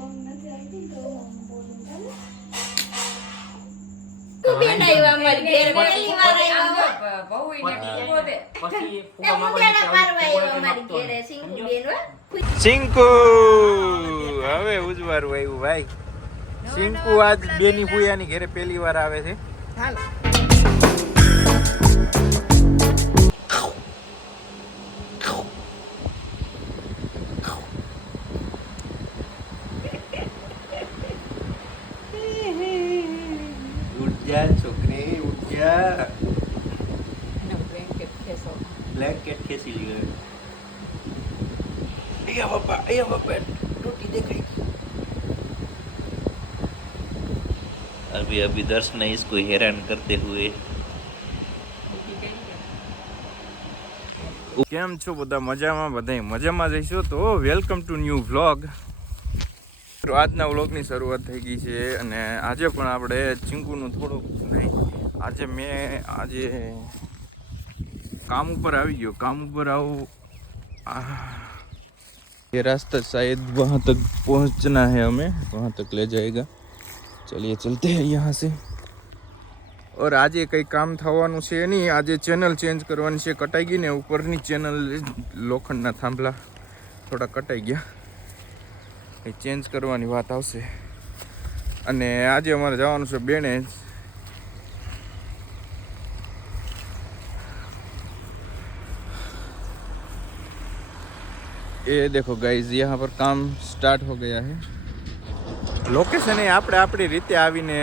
સિંકુ હવે ઉજવારું આવ્યું ભાઈ. સિંકુ આજ બેની ફુયાની ઘરે પહેલી વાર આવે છે. ઉઠ अभी अभी दर्शन इसको हैरान करते हुए કેમ છો બધા મજામાં બધા મજામાં જઈશું તો વેલકમ ટુ ન્યૂ વ્લોગ આજના વ્લોગની શરૂઆત થઈ ગઈ છે અને આજે પણ આપણે ચીંકુનું થોડુંક નહીં આજે મેં આજે काम ऊपर આવી ગયો काम ऊपर આવું आह, ये रास्ता शायद वहाँ तक पहुँचना है हमें वहाँ तक ले जाएगा चलिए चलते हैं यहाँ से और આજે કંઈ કામ થવાનું છે નહીં આજે ચેનલ ચેન્જ કરવાની છે કટાઈ ગઈ ને ઉપરની ચેનલ લોખંડના થાંભલા થોડા કટાઈ ગયા એ ચેન્જ કરવાની વાત આવશે અને આજે અમારે જવાનું છે બેણે ये देखो गाइस यहाँ पर काम स्टार्ट हो गया है લોકેશન આપણે આપણી રીતે આવીને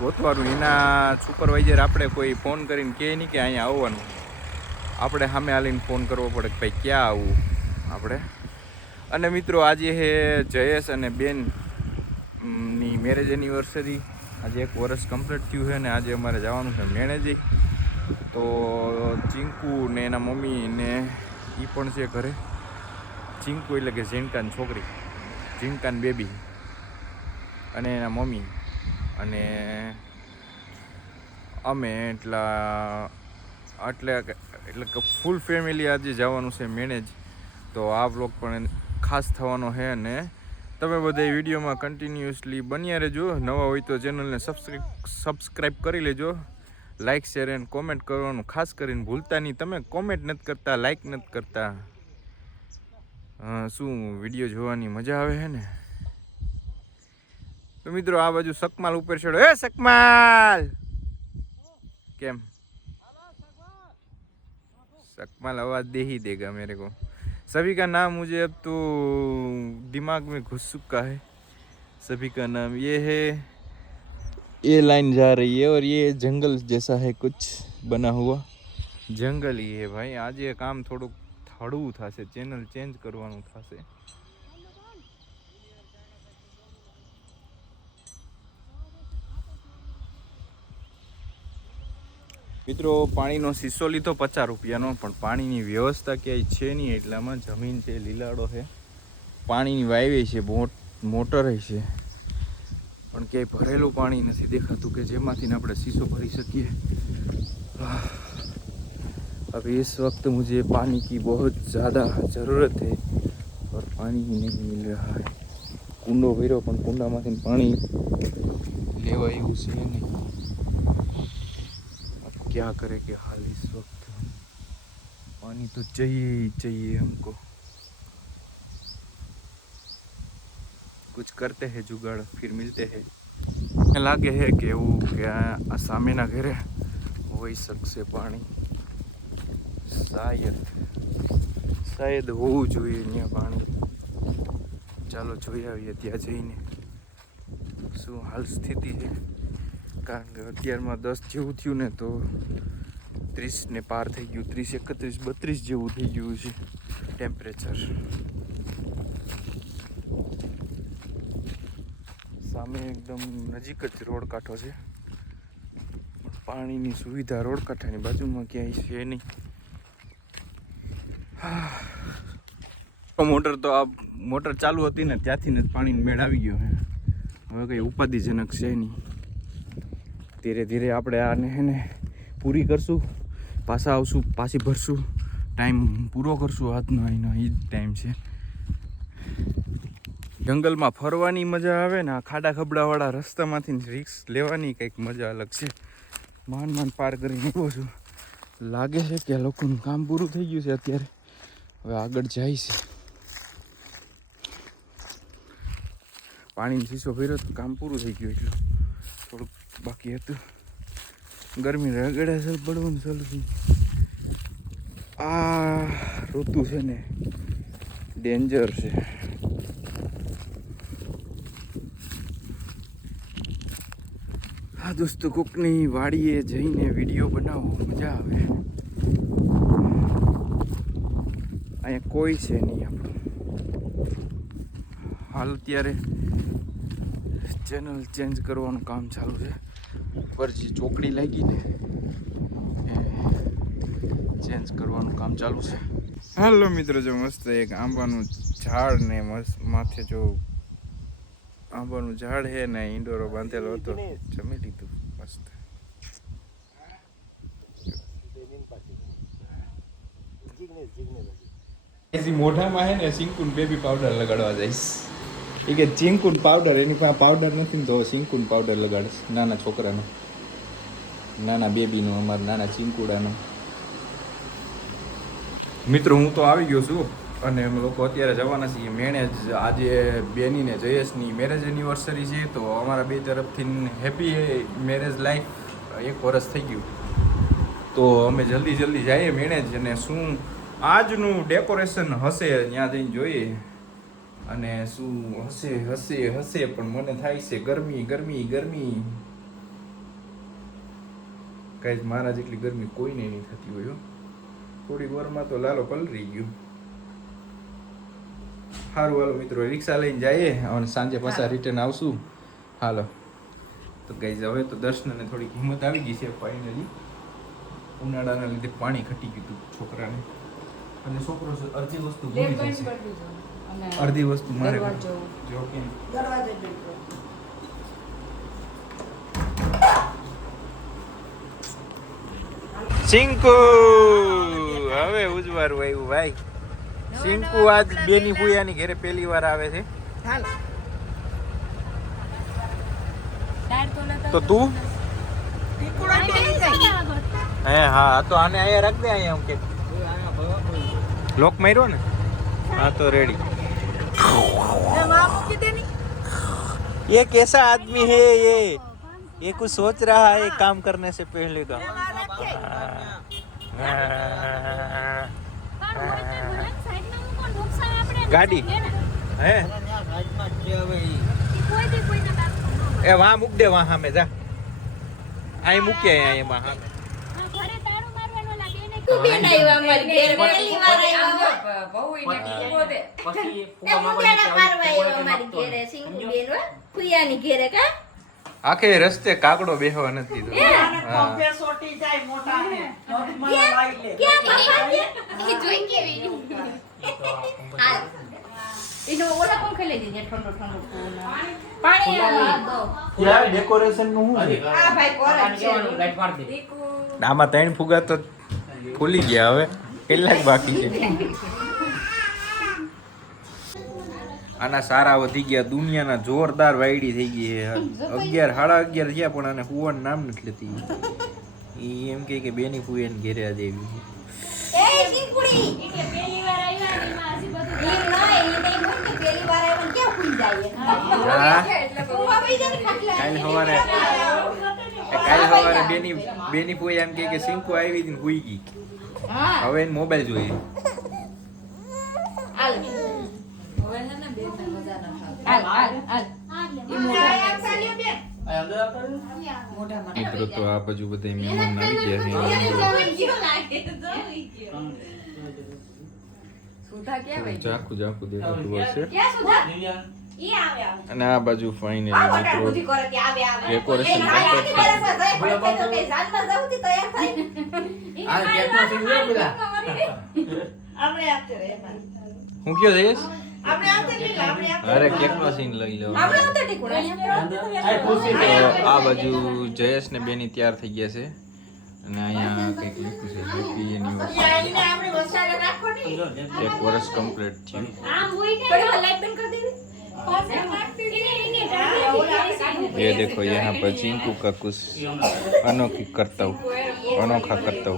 ગોતવાનું. એના સુપરવાઇઝર આપણે કોઈ ફોન કરીને કહે નહીં કે અહીંયા આવવાનું. આપણે સામે હાલીને ફોન કરવો પડે કે ભાઈ ક્યાં આવવું આપણે. અને મિત્રો આજે હે જયેશ અને બેન મ, ની મેરેજ એનિવર્સરી આજે એક વર્ષ કમ્પ્લીટ થયું છે ને આજે અમારે જવાનું છે મેણેજી. તો ચિંકુ ને એના મમ્મી ને એ પણ છે ઘરે. ચિંકુ એટલે કે ઝીણકાની છોકરી. ઝીણકાની બેબી અને એના મમ્મી. અને અમે એટલા એટલે એટલે કે ફૂલ ફેમિલી આજે જવાનું છે મેનેજ તો આ વ્લોગ પણ ખાસ થવાનો છે અને તમે બધા વિડીયોમાં કન્ટિન્યુઅસલી બન્યા રહેજો. નવા હોય તો ચેનલને સબસ્ક્રાઈબ સબસ્ક્રાઈબ કરી લેજો. લાઇક શેર એન્ડ કોમેન્ટ કરવાનું ખાસ કરીને ભૂલતા નહીં. તમે કોમેન્ટ નથી કરતા લાઇક નથી કરતા. શું વીડિયો જોવાની મજા આવે છે ને? તો મિત્રો આ બાજુ સકમાલ ઉપર ચડો એ સકમાલ કેમ सकमाल आवाज दे ही देगा मेरे को सभी का नाम मुझे अब तो दिमाग में घुस चुका है सभी का नाम ये है ये लाइन जा रही है और ये जंगल जैसा है कुछ बना हुआ જંગલ ઈ હે ભાઈ આજે કામ થોડુંક થડવું થશે ચેનલ ચેન્જ કરવાનું થશે મિત્રો પાણીનો શીશો લીધો પચાસ રૂપિયાનો પણ પાણીની વ્યવસ્થા ક્યાંય છે નહીં એટલામાં જમીન છે લીલાડો છે પાણીની વાવી છે મોટ મોટર છે પણ ક્યાંય ભરેલું પાણી નથી દેખાતું કે જેમાંથી ને આપણે શીશો ભરી શકીએ अब इस वक्त मुझे पानी की बहुत ज़्यादा ज़रूरत है और पानी ही नहीं मिल रहा है કુંડો ભર્યો પણ કુંડામાંથી પાણી લેવા એવું છે નહીં अब क्या करे कि हाल इस वक्त पानी तो चाहिए ही चाहिए हमको कुछ करते हैं जुगाड़ फिर मिलते हैं મને લાગે છે કે એવું કે આ આ સામેના ઘરે હોઈ શકશે પાણી શાયદ શાયદ હોવું જોઈએ અહીંયા પાણી ચાલો જોઈ આવીએ ત્યાં જઈને શું હાલ સ્થિતિ છે કારણ કે અત્યારમાં દસ જેવું થયું ને તો ત્રીસ ને પાર થઈ ગયું. ત્રીસ, એકત્રીસ, બત્રીસ જેવું થઈ ગયું છે ટેમ્પરેચર સામે એકદમ નજીક જ રોડ કાંઠો છે. પાણીની સુવિધા રોડ કાંઠાની બાજુમાં ક્યાંય છે નહીં. મોટર તો આ મોટર ચાલુ હતી ને ત્યાંથી ને જ પાણીનો મેળ આવી ગયો હવે કંઈ ઉપાધિજનક છે નહીં. ધીરે ધીરે આપણે આને એને પૂરી કરશું, પાછા આવશું, પાછી ભરશું. ટાઈમ પૂરો કરશું આજનો અહીંનો એ જ ટાઈમ છે. જંગલમાં ફરવાની મજા આવે ને, આ ખાડા ખબડાવાળા રસ્તામાંથી રિક્સ લેવાની કંઈક મજા અલગ છે. માન માન પાર કરીને આવ્યો છું. લાગે છે કે લોકોનું કામ પૂરું થઈ ગયું છે અત્યારે. હવે આગળ જાય છે. પાણીનો શીશો ભર્યો તો કામ પૂરું થઈ ગયું એટલું. થોડુંક બાકી હતું. ગરમી રગડે છે પડવું ચાલુ થઈ આ ઋતુ છે ને ડેન્જર છે. હા દોસ્તો, કોકની વાડીએ જઈને વીડિયો બનાવવો મજા આવે. અહીંયા કોઈ છે નહીં આપણું. હાલ અત્યારે ચેનલ ચેન્જ કરવાનું કામ ચાલુ છે. ઉપર જે ચોકડી લાગી ને ચેન્જ કરવાનું કામ ચાલુ છે. હાલો મિત્રો જો મસ્ત એક આંબાનું ઝાડ ને મસ્ત માથે જો આંબાનું ઝાડ હે ને ઇન્ડોરો બાંધેલો હતો. જમી લીધું મસ્ત. એસી મોઢામાં હે ને સિંકુન બેબી પાવડર લગાડવા જઈશ. એ કે ચિંકુન પાવડર એની પાસે પાવડર નથી ને તો સિંકુન પાવડર લગાડે નાના છોકરાનો. નાના બેબીનો અમારા નાના ચીંકુડાનો. મિત્રો, હું તો આવી ગયો છું અને અમે લોકો અત્યારે જવાના છીએ મેણે જ. આજે બેની ને જયેશની મેરેજ એનિવર્સરી છે, તો અમારા બે તરફથી હેપી મેરેજ લાઈફ એક વર્ષ થઈ ગયું. તો અમે જલ્દી જલ્દી જઈએ મેણે અને શું આજનું ડેકોરેશન હશે, ત્યાં જઈને જોઈએ. અને શું હશે હશે હશે પણ મને થાય છે ગરમી ગરમી ગરમી. કઈ મારા જેટલી ગરમી કોઈને નહીં થતી હોય થોડી થોડીક વારમાં તો લાલો પલરી ગયો. સારું હાલો મિત્રો રિક્ષા લઈને જઈએ અને સાંજે પાછા રિટર્ન આવશું. હાલો. તો ગઈ હવે તો દર્શનને થોડીક હિંમત આવી ગઈ છે ફાઇનલી ઉનાળાના લીધે પાણી ઘટી ગયું હતું છોકરાને. અને છોકરો છે અડધી વસ્તુ ભૂલી જાય છે અડધી વસ્તુ મારે જો સિંકુ હવે ઉજવારું આવ્યું ભાઈ. સિંકુ આજ બેની ફુયાની ઘરે પહેલી વાર આવે છે. તો તું હે હા તો આને અહીંયા રાખ દે અહીંયા આમ કે. લોક માર્યો ને? હા तो रेडी ये कैसा आदमी है ये? ये कुछ सोच रहा है काम करने से पहले का। गाड़ी? है? वहाँ मुक दे वहाँ વાહ जा। आई અહીં મૂકે वहाँ તું બેન આવ્યા અમારી ઘેર પહેલી વાર આવ્યા હો. પછી એ ફુવા આવ્યા અમારી ઘેરે સિંકુ બેન હો. ફુયાની ઘેરે કા? આખે રસ્તે કાગડો બેહવા નથી દીધો. હા. ક્યાં? બાપા? એ જોઈ કેવી? એનો ઓલા પંખે લઈ દીધે ઠંડો ઠંડો પાણી દો. ડેકોરેશનનું શું આ ભાઈ કોરજ છે. લાઈટ મારી દે આમાં ત્રણ ફુગા તો ફૂલી ગયા હવે. કેટલા જ બાકી છે? આના સારા વધી ગયા. દુનિયાના જોરદાર વાયડી થઈ ગઈ છે. અગિયાર સાડા અગિયાર થયા પણ આને હુવાનું નામ નથી લેતી. એ એમ કે કે બેની ફુએન ઘેરે ને ખાટલા. કાલ સવારે કાલ સવારે બેની બેની ફુઈ એમ કે કે સિંકુ આવી હતી ને હુઈ ગઈ. હવે એને મોબાઈલ જોઈએ. મિત્રો તો આ બાજુ બધા મહેમાન આવી ગયા છે. ઝાખું ઝાખું દેખાતું હશે. અને આ બાજુ ફાઇનલી આ મિત્રો હું કયો જઈશ? અરે કેક કેકનો સીન લઈ લો. આ બાજુ જયેશ ને બેની તૈયાર થઈ ગયા છે. અને અહીંયા કંઈક લખ્યું છે હેપી એનિવર્સરી. એક વર્ષ કમ્પ્લીટ થયું. થોડી વાર લાઈટ બંધ કરી દેવી. ये देखो यहाँ पर चिंकू का कुछ अनोखी करतव अनोखा करतव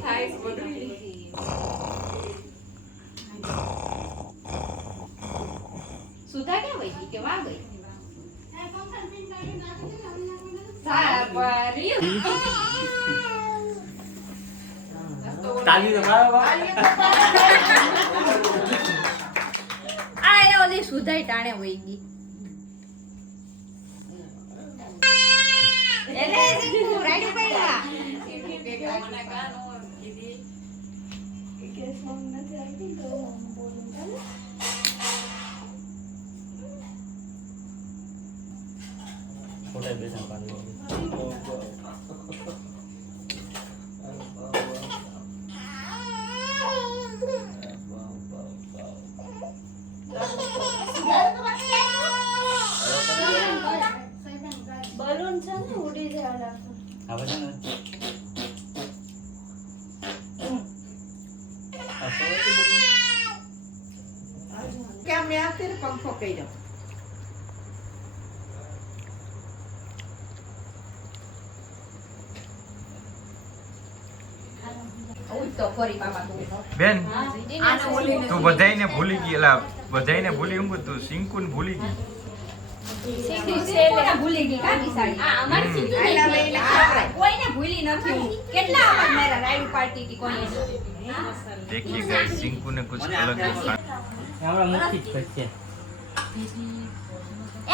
સુધા ક્યાં વહી ગઈ કે વાં ગઈ સાપર્યું. તાલી તો મારો આ એને ઓલી સુધાઈ ટાણે વહી ગઈ ફોટા બેસન પાડી કેમ મેં અત્યારે પંખો કર્યો ઉઈ તો ફરી પાપા તું. બેન આને ઓલીને તું બધાયને ભૂલી ગઈ એલા બધાયને ભૂલી હું તું સિંકુને ભૂલી ગઈ સિંધુને ભૂલી ગઈ કાકી સાડી. હમ. આના લઈને આ ખવડાય. કોઈને ભૂલી નથી હું. કેટલા અવાજ મારા રાઈડ પાર્ટી થી કોઈને देखिए गाइस सिंकू ने कुछ अलग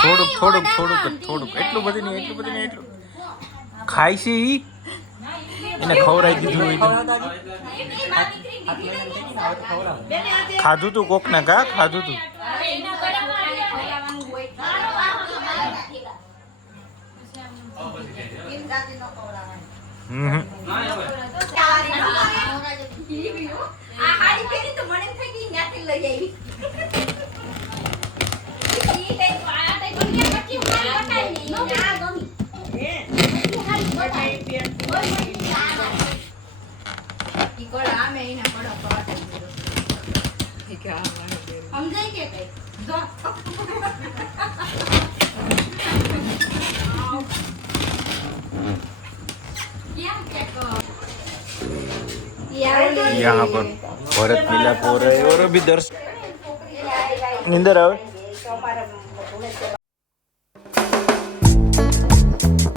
થોડુંક થોડુંક થોડુંક થોડુંક. એટલું બધું નહીં એટલું બધું નહીં એટલું. ખાય છે ઈ? એને ખવડાવી દીધું હોય ખાધું તું કોક ના કા ખાધું તું. હમ આ હાડી પહેરી તો મને એમ થઈ ગઈ ત્યાંથી લઈ આવી ઈ કઈ આ કઈ દુનિયા પછી હું બતાવી નહીં. આ ગમી. બધાય પેન્ટ ઈ કોળા આમે એને પડો પવાટાઈ દીધો. સમજાય કે કઈ? જો. ક્યાં ફેંકો? यहाँ पर भरत मिलाप हो रहा है और अभी दर्शन निंदर આવે